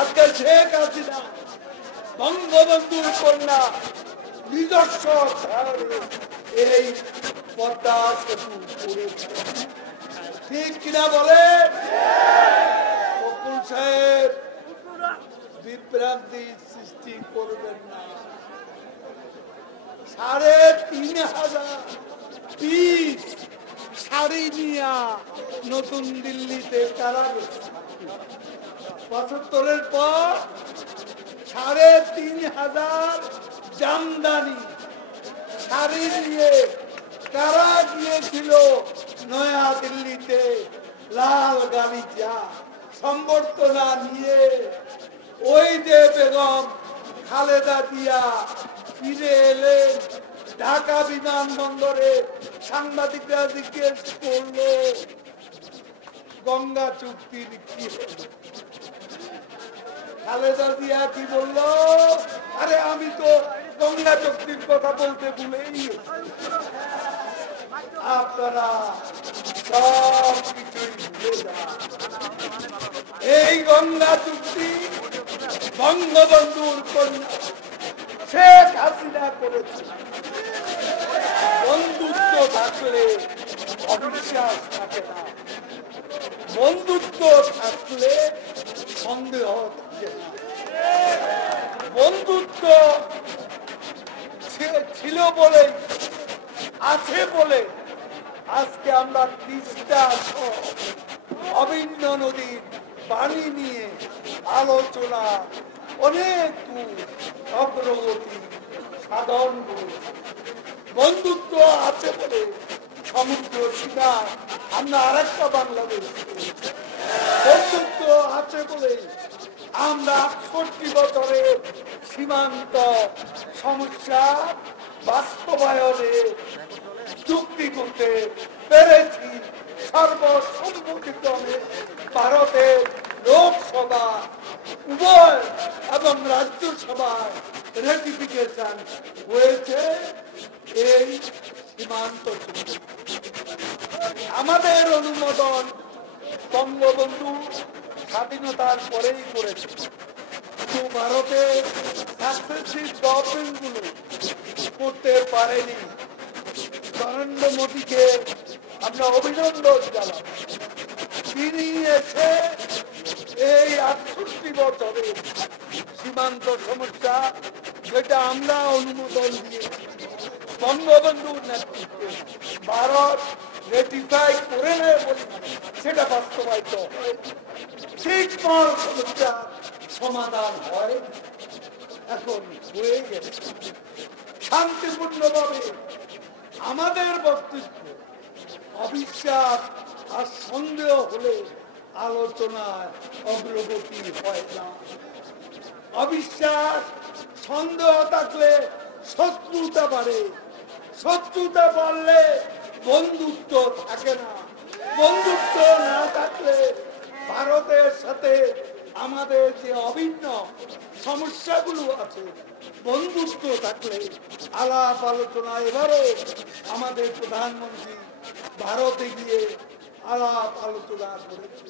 আজকে শেখ হাসিনা বঙ্গবন্ধুর কন্যা নিজস্ব এই পদ্মা সেতু করেছে, ঠিক কিনা বলে? বকুল সাহেব বিভ্রান্তি সৃষ্টি করবেন না। ৩,৫০০ পিস শাড়ি নিয়ে নতুন দিল্লিতে কারা গেছে ৭৫-এর পর ৩,৫০০ জামদানি শাড়ি নিয়ে কারা গিয়েছিল নয়া দিল্লিতে লাল গালিচা সম্বর্ধনা নিয়ে? ওই যে বেগম খালেদা জিয়া ফিরে এলেন, ঢাকা বিমানবন্দরে সাংবাদিকরা জিজ্ঞেস করলো গঙ্গা চুক্তির কি হলো? খালেদা জিয়া কি বললো? আরে আমি তো গঙ্গা চুক্তির কথা বলতে ভুলেই। আপনারা সব কিছুই ভুলে যান। এই গঙ্গা চুক্তি বঙ্গবন্ধুর কন্যা শেখ হাসিনা করেছে। বন্ধুত্ব থাকলে অবিশ্বাস থাকে না, বন্ধুত্ব থাকলে সন্দেহ থাকে না। বন্ধুত্ব ছিল বলে, আছে বলে আজকে আমরা তিস্তা অভিন্ন নদীর পানি নিয়ে আলোচনা অনেক অগ্রগতি সাধন করেছি। বন্ধুত্ব আছে বলে সমুদ্র সীমা আমরা আরেকটা বাংলাদেশ। বন্ধুত্ব আছে বলে আমরা ৬৮ বছরে সীমান্ত সমস্যা বাস্তবায়নে চুক্তি করতে পেরেছি। সর্বসম্মতিক্রমে ভারতের লোকসভা উভয় এবং রাজ্যসভায় রেটিফিকেশন হয়েছে এই সীমান্ত চুক্তি। আমাদের অনুমোদন বঙ্গবন্ধু স্বাধীনতার পরেই করেছে, কিন্তু ভারতের সাকসেসিভ গভর্নমেন্টগুলো করতে পারেনি। নরেন্দ্র মোদীকে আমরা অভিনন্দন জানাই। তিনি এসে এই ৬৮ বছরে সীমান্ত সমস্যা যেটা আমরা অনুমোদন দিয়েছি বঙ্গবন্ধুর নেতৃত্বে ভারত রেটিফাই করে নেয় বলে সেটা বাস্তবায়িত হয়। ঠিক সমস্যার সমাধান হয়, এখন হয়ে গেছে শান্তিপূর্ণভাবে। আমাদের বক্তব্য অবিশ্বাস আর সন্দেহ হলে আলোচনায় অগ্রগতি হয় না। অবিশ্বাস সন্দেহ থাকলে শত্রুতা বাড়ে, শত্রুতা বাড়লে বন্ধুত্ব থাকে না, বন্ধুত্ব না থাকলে ভারতের সাথে আমাদের যে অভিন্ন সমস্যাগুলো আছে, বন্ধুত্ব থাকলে আলাপ আলোচনা। এবারও আমাদের প্রধানমন্ত্রী ভারতে গিয়ে আলাপ আলোচনা করেছে।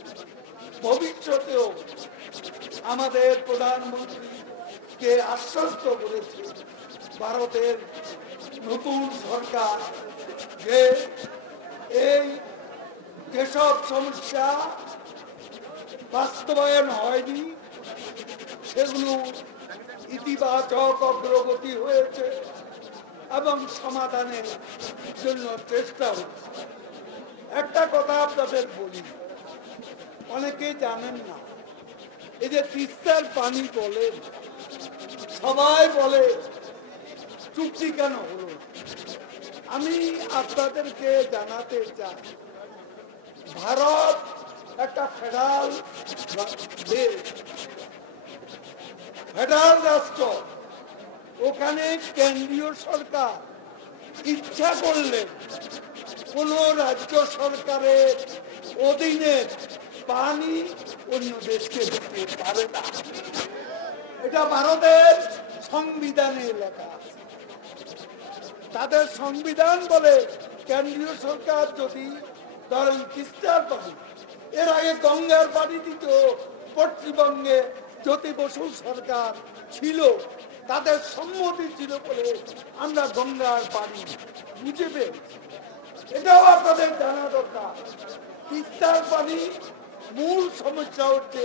ভবিষ্যতেও আমাদের প্রধানমন্ত্রীকে আশ্বস্ত করেছে ভারতের নতুন সরকার যে এই যেসব সমস্যা বাস্তবায়ন হয়নি সেগুলো ইতিবাচক অগ্রগতি হয়েছে এবং সমাধানের জন্য চেষ্টা হচ্ছে। একটা কথা আপনাদের বলি, অনেকে জানেন না, এই যে তিস্তার পানি বলে সবাই বলে চুক্তি কেন হলো। আমি আপনাদেরকে জানাতে চাই, ভারত একটা ফেডারেল দেশ, ফেডারেল রাষ্ট্র। ওখানে কেন্দ্রীয় সরকার ইচ্ছা করলে কোন রাজ্য সরকারের অধীনে পানি অন্য দেশকে দিতে পারে না। এটা ভারতের সংবিধানে লেখা আছে। তাদের সংবিধান বলে কেন্দ্রীয় সরকার যদি ধরেন তিস্তার পানি, এর আগে গঙ্গার পানি দিত, পশ্চিমবঙ্গে জ্যোতি বসু সরকার ছিল, তাদের সম্মতি ছিল বলে আমরা গঙ্গার পানি বুঝে পেয়েছি। এটাও আপনাদের জানা দরকার। তিস্তার পানি মূল সমস্যা হচ্ছে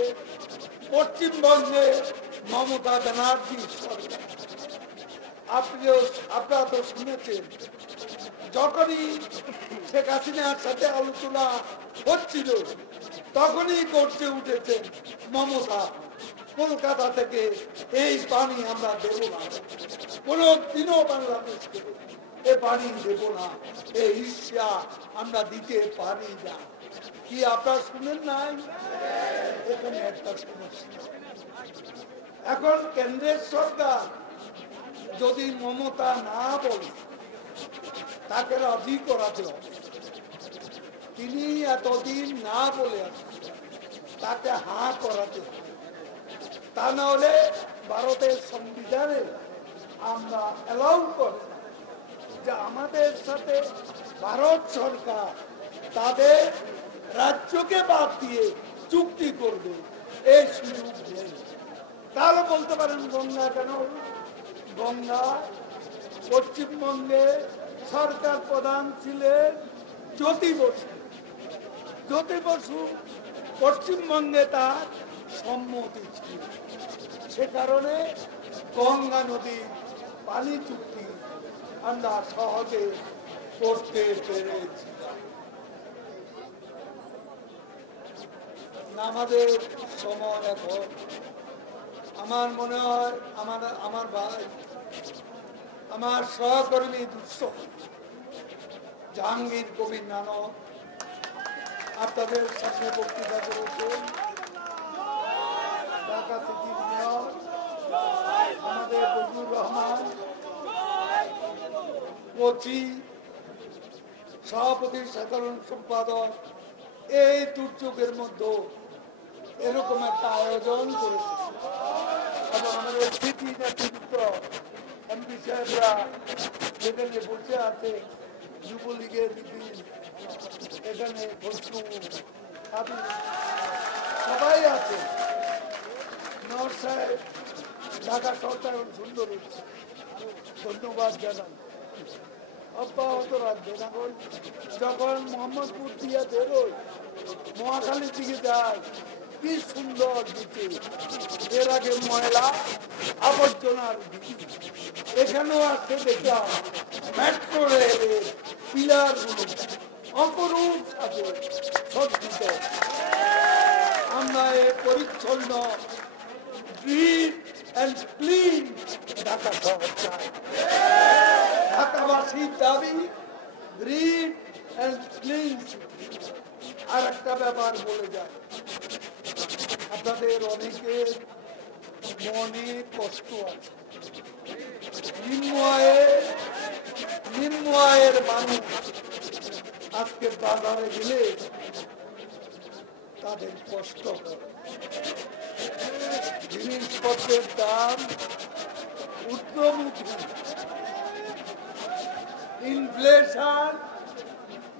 পশ্চিমবঙ্গে মমতা ব্যানার্জি সরকার। আপনারা তো শুনেছেন, যখনই শেখ হাসিনার সাথে আলোচনা হচ্ছিল তখনই করতে উঠেছেন মমতা, কলকাতা থেকে এই পানি আমরা দেব না, কোনো দিনও বাংলাদেশকে এ পানি দেব না, এই ঈর্ষা আমরা দিতে পারি না। কি আপনারা শুনেন নাই? এখানে একটা সমস্যা। এখন কেন্দ্রের সরকার যদি মমতা না বলে তাকে রাজি করাতে হবে। তিনি এতদিন না বলে আসছেন, তাকে হা করাতে হবে। তা না হলে ভারতের সংবিধানে আমরা অ্যালাউ করি যে আমাদের সাথে ভারত সরকার তাদের রাজ্যকে বাদ দিয়ে চুক্তি করবে, এই সুযোগ নেই। তাহলে বলতে পারেন গঙ্গা কেন? গঙ্গা পশ্চিমবঙ্গে সরকার প্রধান ছিলেন জ্যোতি বসু। জ্যোতি বসু পশ্চিমবঙ্গে তার সম্মতি ছিল, সে কারণে গঙ্গা নদীর পানি চুক্তি আমরা সহজে করতে পেরেছিলাম। আমাদের সময় এখন আমার মনে হয় আমার ভাই, আমার সহকর্মী দুঃস্থ জাহাঙ্গীর কবির নানক আপনাদের সামনে বক্তৃতা করেছেন। ঢাকা সিটির মেয়র আমাদের ফজলুর রহমান, কোচি সভাপতি সাধারণ সম্পাদক, এই দুর্যোগের মধ্যে এরকম একটা আয়োজন করেছে এবং আমাদের সিটি নেতৃত্ব এমপি সাহেবরা যেখানে বসে আছে, যুবলীগের এখানে সবাই আছে। নর সাহেব ঢাকা শহরটা এখন সুন্দর হচ্ছে, ধন্যবাদ জানান। অব্যাহত রাখবেন। এখন যখন মোহাম্মদপুর দিয়ে বেরোয় মহাখালীর দিকে যায়, কি সুন্দর দিকে। এর আগে ময়লা আবর্জনার দিকে, এখানেও আসতে দেখলাম মেট্রো রেলের পিলার গুলো অপরূপ সাথে সজ্জিত। আমরা এই পরিচ্ছন্ন গ্রিন অ্যান্ড ক্লিন ঢাকা শহর চাই। ঢাকাবাসীর দাবি গ্রিন অ্যান্ড ক্লিন। আর একটা ব্যাপার বলে যায়, আপনাদের অনেকের মনে কষ্ট আছে। নিম্ন আয়ের মানুষ আজকে বাজারে গেলে তাদের কষ্ট করে। জিনিসপত্রের দাম ঊর্ধ্বমুখী, ইনফ্লেশন,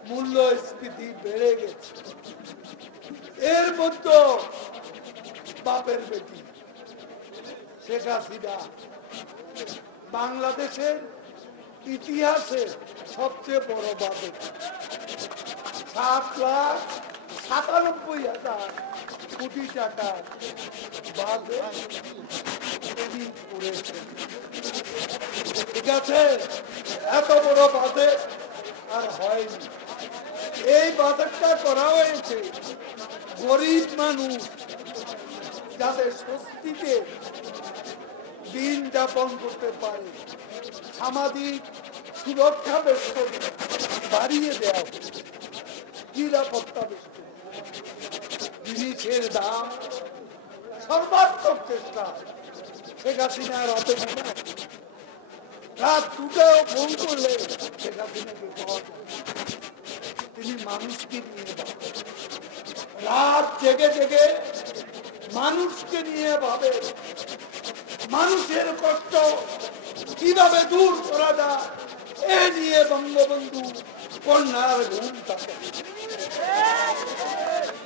মূল্যস্ফীতি বেড়ে গেছে। এর মধ্যে বাপের বেটি শেখ হাসিনা বাংলাদেশের ইতিহাসে সবচেয়ে বড় বাজেট 7,97,000 কোটি টাকার বাজেট তিনি করেছেন। ঠিক আছে, এত বড় বাজেট আর হয়নি। এই বাজেটটা করা হয়েছে গরিব মানুষ যাতে স্বস্তিতে দিন যাপন করতে পারে, সামাজিক সুরক্ষা বেষ্টনী বাড়িয়ে দেওয়া হচ্ছে, নিরাপত্তা বেষ্টনী, জিনিসের দাম সর্বাত্মক চেষ্টা শেখ হাসিনার হাতে নেই। রাত দুটাও ফোন করলে শেখ হাসিনাকে পাওয়া যায়। তিনি মানুষকে নিয়ে ভাবেন, রাত জেগে জেগে মানুষকে নিয়ে ভাবে, মানুষের কষ্ট কিভাবে দূর করা যায় এ নিয়ে বঙ্গবন্ধু কন্যার ঘুম থাকে।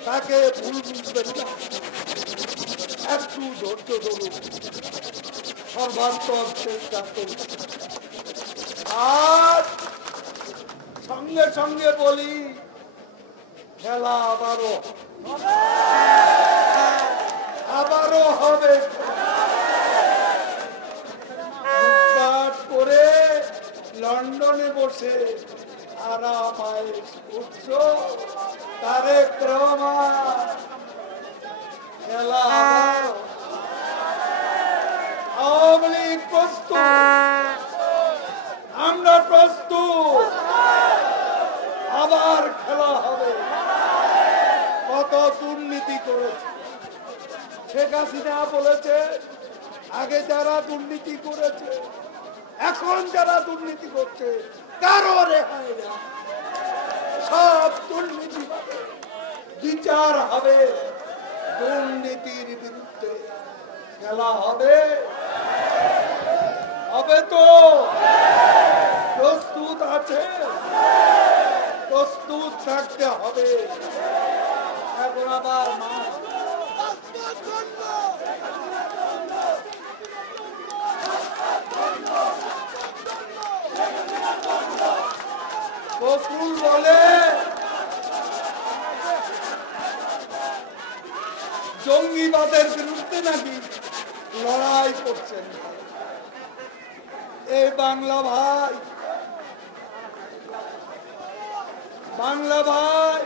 তাকে ভুল বুঝবেন না। একটু ধৈর্য ধরুন, সর্বাত্মক চেষ্টা করুন। আর সঙ্গে সঙ্গে বলি, খেলা আবারও হবে। করে লন্ডনে বসে আরামায় উচ্চ তারেক রহমান খেলা আওয়ামী লীগ প্রস্তুত, আমরা প্রস্তুত, আবার খেলা হবে। কত দুর্নীতি করেছে শেখ হাসিনা বলেছে, আগে যারা দুর্নীতি করেছে, এখন যারা দুর্নীতি করছে কারো রেহাই না, সব দুর্নীতি বিচার হবে। দুর্নীতির বিরুদ্ধে খেলা হবে, হবে তো? প্রস্তুত আছে? প্রস্তুত থাকতে হবে। এখন আবার বকুল বলে জঙ্গিবাদের বিরুদ্ধে নাকি লড়াই করছেন। এই বাংলা ভাই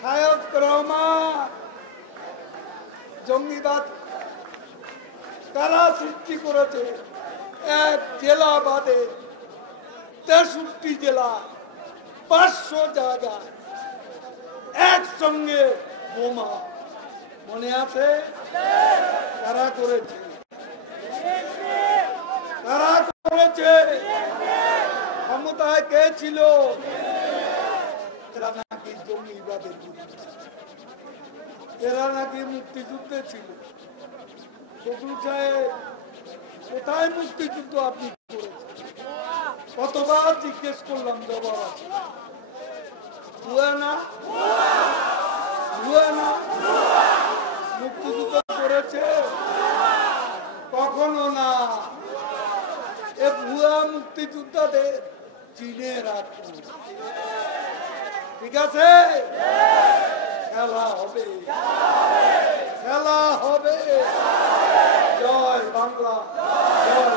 শায়ক রহমান জঙ্গিবাদ কারা সৃষ্টি করেছে? এক জেলা বাদে 63 জেলা 500 জায়গা একসঙ্গে বোমা, মনে আছে? কারা করেছে? কারা করেছে? ক্ষমতায় কে ছিল? এরা নাকি জঙ্গিবাদের বিরুদ্ধে, এরা নাকি মুক্তিযুদ্ধে ছিল। শকুল সাহেব, কোথায় মুক্তিযুদ্ধ আপনি করেছেন? কতবার জিজ্ঞেস করলাম, জবাব আছে মুক্তিযুদ্ধ করেছে? কখনো না। এ ভুয়া মুক্তিযোদ্ধাদের চিনে রাখুন, ঠিক আছে? খেলা হবে, খেলা হবে। জয় বাংলা, জয়